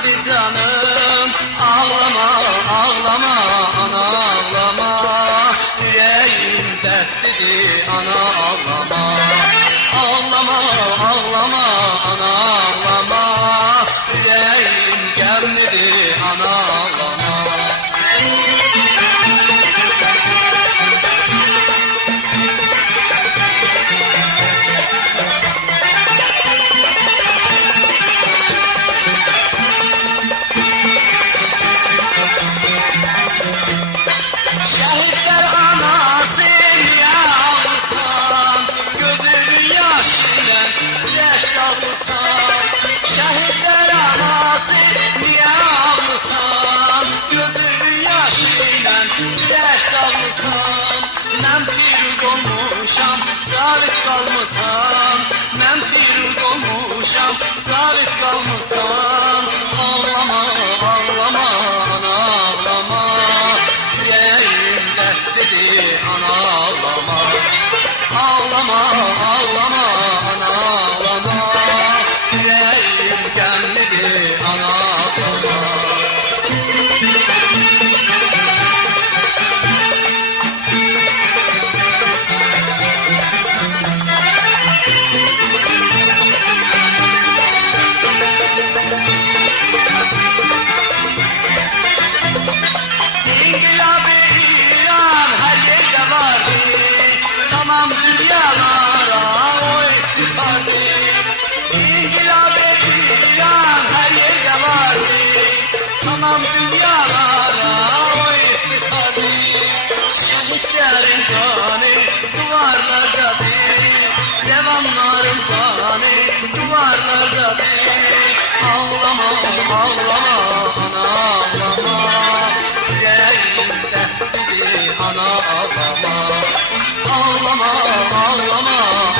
yandı canım. Ağlama ağlama ana ağlama, yüreğim dertlidir ana ağlama. Ağlama ağlama ana ağlama, yüreğim gemlidir ana ağlama. Şehitler anası niye ağlırsan, gözünün yaşıyla yaş ağlırsan. Şehitler anası niye ağlırsan, gözünün yaşıyla yaş ağlırsan. Ben piruz olmuşam, zavit kalmışsan. Ben piruz olmuşam, zavit kalmışsan. Ağlama ağlama ana ağlama, yüreğim dertlidir ana ağlama. Ağlama ağlama ana ağlama, yüreğim gemlidir ana ağlama. İnkılab-ı İran her yerde vardı, tamam dünyalara o iktidardı. İnkılab-ı İran her yerde vardı, tamam dünyalara o iktidardı. Şehitlerin kanı duvarlardadır, devanların kanı duvarlardadır. Ağlama ağlama ana ağlama, yüreğim dertlidir ana ağlama. Ağlama ağlama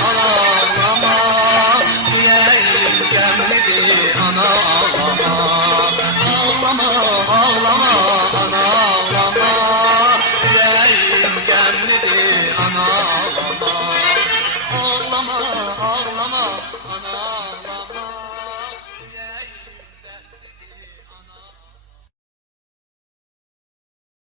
ana ağlama, yüreğim gemlidir ana ağlama. Ağlama ağlama ana ağlama, yüreğim gemlidir ana ağlama. Ağlama ağlama ana